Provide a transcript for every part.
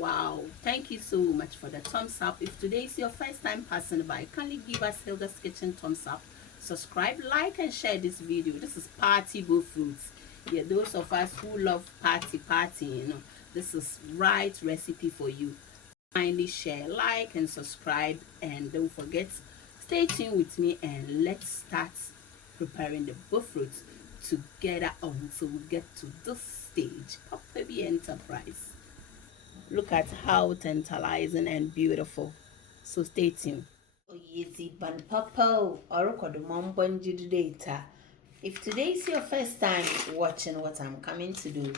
Wow, thank you so much for the thumbs up. If today is your first time passing by, kindly give us Hilda's Kitchen thumbs up. Subscribe, like, and share this video. This is party bofrot. Yeah, those of us who love partying, this is right recipe for you. Kindly share, like, and subscribe, and don't forget, stay tuned with me and let's start preparing the bofrot together until we get to this stage. Papa Baby Enterprise. Look at how tantalizing and beautiful. So stay tuned. Oyezi ban papa or data. If today is your first time watching what I'm coming to do,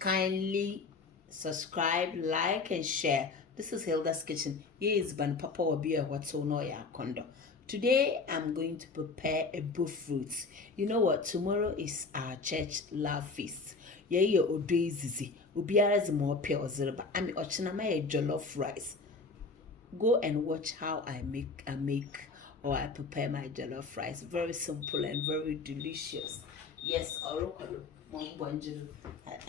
kindly subscribe, like, and share. This is Hilda's Kitchen. Yes, ban papa will be a what's no ya condo. Today I'm going to prepare a bofrot. You know what? Tomorrow is our church love feast. Yeah, odoizizi. Ubiara is more pure zerba. I mean, ochinama jollof rice. Go and watch how I make or I prepare my jollof rice. Very simple and very delicious. Yes, I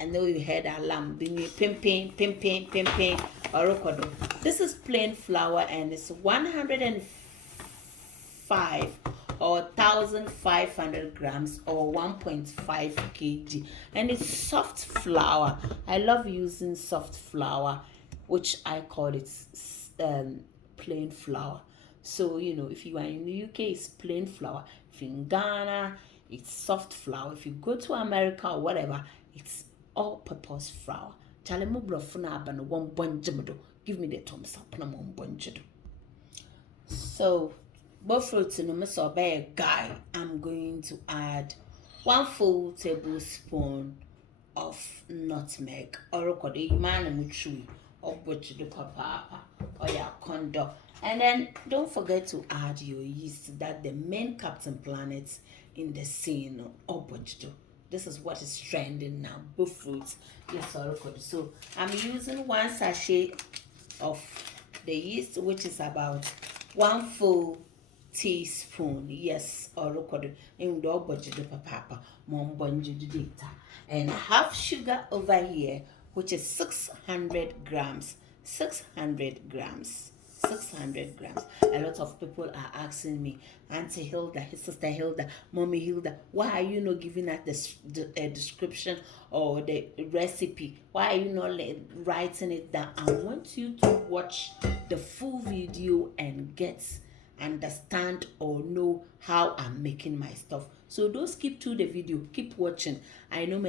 know you heard alarm. Pimping. This is plain flour and it's 105 or 1,500 grams or 1.5 kg, and it's soft flour. I love using soft flour, which I call it plain flour. So if you are in the UK, it's plain flour. If you're in Ghana, it's soft flour. If you go to America or whatever, it's all-purpose flour. Give me the thumbs up. So bofrot in the guy, I'm going to add 1 full tablespoon of nutmeg or condo. And then don't forget to add your yeast, that the main Captain Planet in the scene. This is what is trending now, bofrot. Yes, so I'm using 1 sachet of the yeast, which is about 1 full teaspoon. Yes, and half sugar over here, which is 600 grams. 600 grams. A lot of people are asking me, Auntie Hilda, Sister Hilda, Mommy Hilda, why are you not giving us the description or the recipe? Why are you not writing it down? I want you to watch the full video and understand or know how I'm making my stuff. So don't skip to the video, keep watching. I know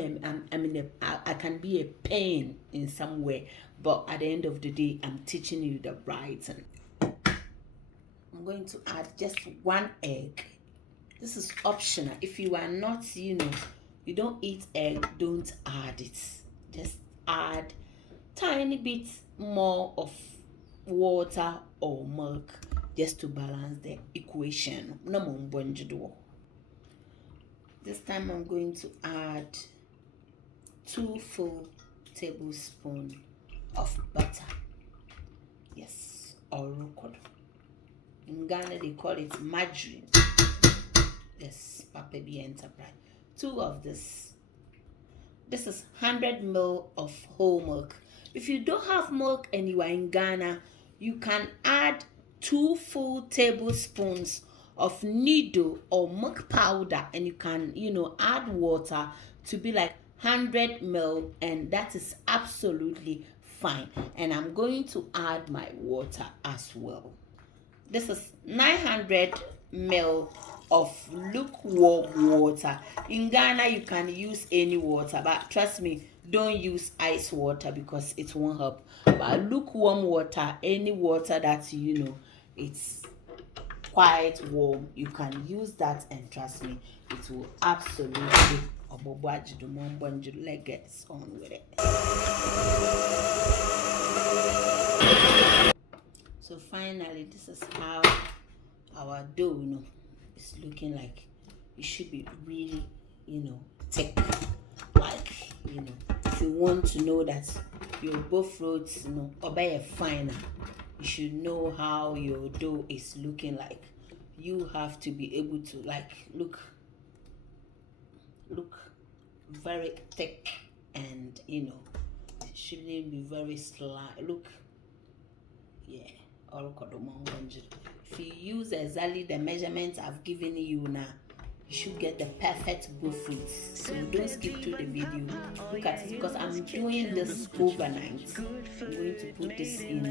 I can be a pain in some way, but at the end of the day, I'm teaching you the right. I'm going to add just 1 egg. This is optional. If you are not, you don't eat egg, don't add it. Just add tiny bit more of water or milk just to balance the equation. This time I'm going to add 2 full tablespoons of butter. Yes, or rokodo. In Ghana they call it margarine. Yes, Papa Baby Enterprise. 2 of this. This is 100 ml of whole milk. If you don't have milk and you are in Ghana, you can add 2 full tablespoons of nido or milk powder, and you can add water to be like 100 ml, and that is absolutely fine. And I'm going to add my water as well. This is 900 ml of lukewarm water. In Ghana you can use any water, but trust me, don't use ice water because it won't help. But lukewarm water, any water that it's quite warm, you can use that, and trust me, it will absolutely get on with it. So finally, this is how our dough is looking like. It should be really thick, like if you want to know that your bofrot obey finer, you should know how your dough is looking like. You have to be able to look very thick and shouldn't be very slight. Look, yeah, if you use exactly the measurements I've given you now, you should get the perfect bofrot. So don't skip through the video. Look at it, because I'm doing this overnight. I'm going to put this in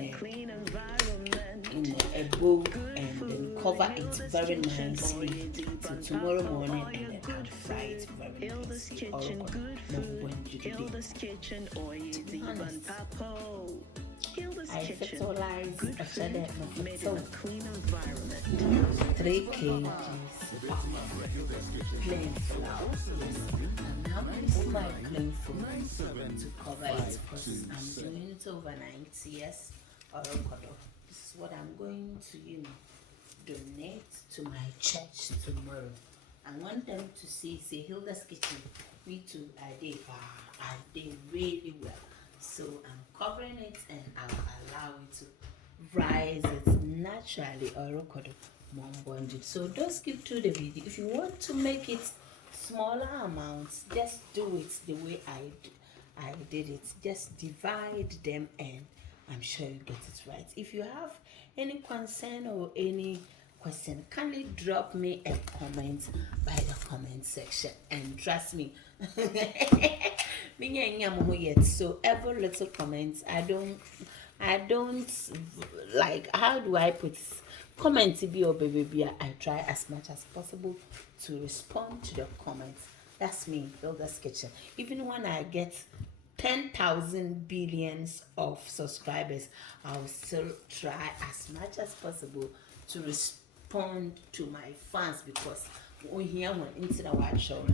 a bowl and then cover it very nicely till tomorrow morning, and then I'll fry it very nicely. I fertilize a shade of 3 kg plain flour. Now this is my plain flour to cover it, because I'm doing it overnight. Yes, this is what I'm going to donate to my church tomorrow. I want them to see Hilda's kitchen. Me too, I did really well. So I'm covering it, and I'll allow it to rise it naturally. So don't skip through the video. If you want to make it smaller amounts, just do it the way I did it. Just divide them, and I'm sure you get it right. If you have any concern or any question, kindly drop me a comment by the comment section, and trust me, so every little comment, I don't like, how do I put this? Comment be or baby, I try as much as possible to respond to the comments. That's me, Hilda's Kitchen. Even when I get 10,000 billions of subscribers, I'll still try as much as possible to respond to my fans, because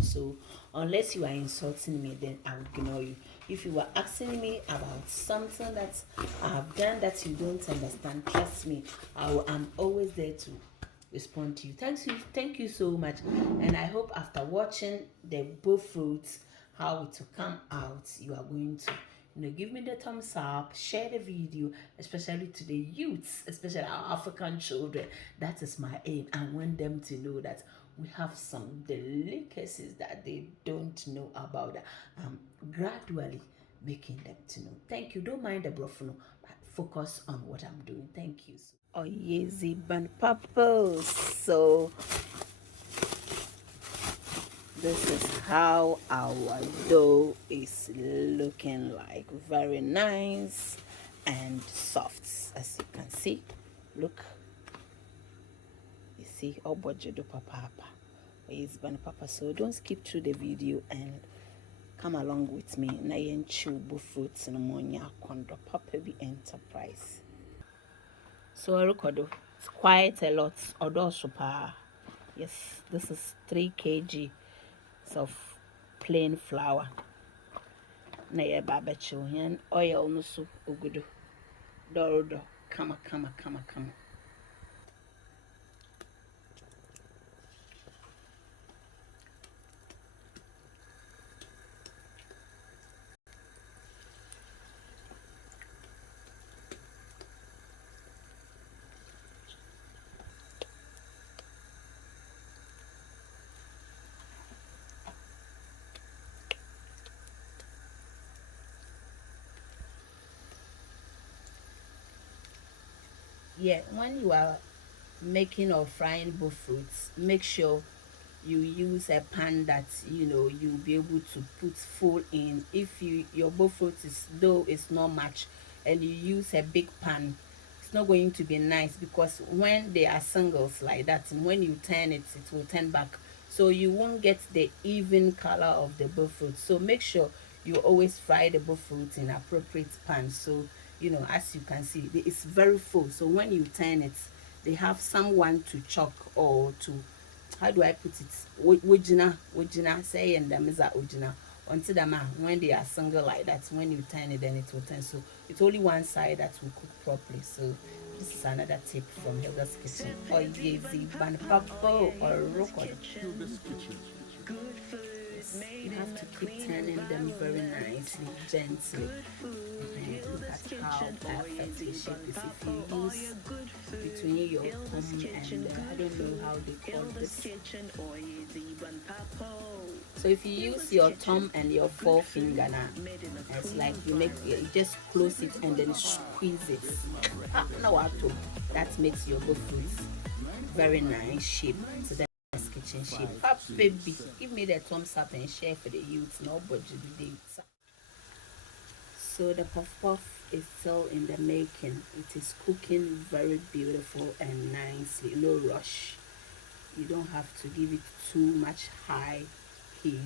so unless you are insulting me, then I will ignore you. If you were asking me about something that I've done that you don't understand, trust me, I'm always there to respond to you. Thank you so much, and I hope after watching the bofrot, how it will come out, you are going to give me the thumbs up, share the video, especially to the youths, especially our African children. That is my aim. I want them to know that we have some delicacies that they don't know about. I'm gradually making them to know. Thank you. Don't mind the brofono, but focus on what I'm doing. Thank you. Oh, yezy ban purple. So this is how our dough is looking like. Very nice and soft, as you can see. Look, you see, oh bojedo papa is ban papa. So don't skip through the video and come along with me. Na yen chew bofrot no monya kondo papa be enterprise. So record, it's quite a lot. Odo super. Yes, this is 3 kg of plain flour. Na ye babacho yan oil no so ogudo. Dorodo kama. Yeah, when you are making or frying bofrots, make sure you use a pan that you'll be able to put full in. If your bofrot dough is not much and you use a big pan, it's not going to be nice, because when they are singles like that, and when you turn it, it will turn back, so you won't get the even color of the bofrot. So make sure you always fry the bofrot in appropriate pan. So as you can see, it's very full, so when you turn it, they have someone to chuck or to, how do I put it, wojina say, and them is ojina until the man, when they are single like that, when you turn it, then it will turn. So it's only one side that will cook properly. So this is another tip from Hilda's Kitchen. Or yezy ban purple or rockwood. You have to keep turning them very nicely, gently. Look at how perfect the shape is. If you use between your thumb and I don't know how they call this. So if you use your thumb and your forefinger now, it's like you just close it and then squeeze it. No, that makes your bofrot very nice shape to the kitchen shape. Baby, give me the thumbs up and share for the youth. No budget date. So the puff puff is still in the making. It is cooking very beautiful and nicely. No rush. You don't have to give it too much high heat,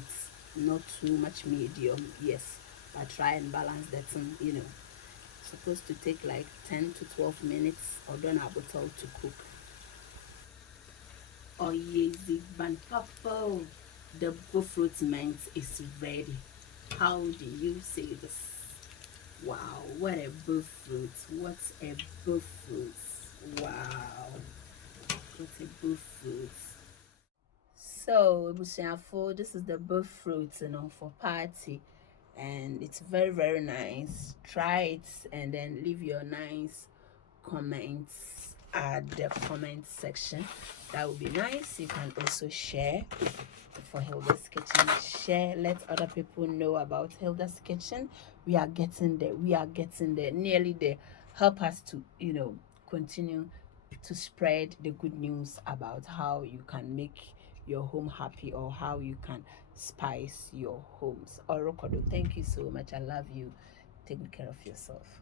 not too much medium. Yes, but try and balance that thing. Supposed to take like 10 to 12 minutes or done a bottle to cook. Oh yes, ban papa. The bofrot mint is ready. How do you say this? Wow, what a bofrot! What a bofrot! Wow, what a bofrot! So, Busiafo, this is the bofrot, for party, and it's very very nice. Try it and then leave your nice comments at the comment section. That would be nice. You can also share for Hilda's Kitchen. Share, let other people know about Hilda's Kitchen. We are getting there. We are getting there. Nearly there. Help us to, continue to spread the good news about how you can make your home happy or how you can spice your homes. Orokodo, thank you so much. I love you. Take good care of yourself.